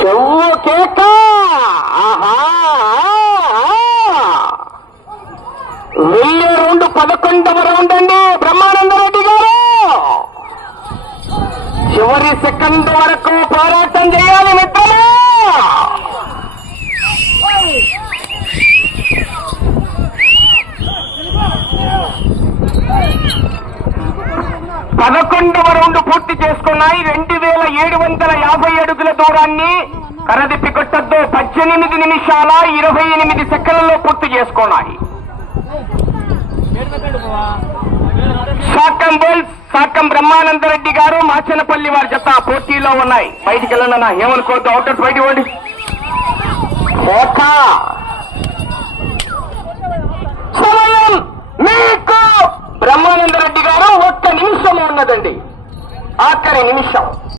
చెవు కేక. ఆహా 1000 రౌండ్ 11వ రౌండ్ అండి బ్రహ్మానందరెడ్డి గారు. చివరి సెకండ్ వరకు పోరాటం చేయాలి మిత్రులు. 11వ రౌండ్ పూర్తి చేసుకున్నాయి. 2750 అడుగుల దూరాన్ని కరదిప్పి కొట్టద్దు 18 నిమిషాల 28 సెకండ్లలో పూర్తి చేసుకున్నాయి. సాకం బ్రహ్మానందరెడ్డి గారు మాచనపల్లి వారి జత పోటీలో ఉన్నాయి. బయటికి వెళ్ళండి, ఏమనుకోవద్దు. అవుటర్స్ బయట ఇవ్వండి. సమయం మీకు బ్రహ్మానందరెడ్డి గారు 1 నిమిషం ఉన్నదండి. ఆఖరి నిమిషం.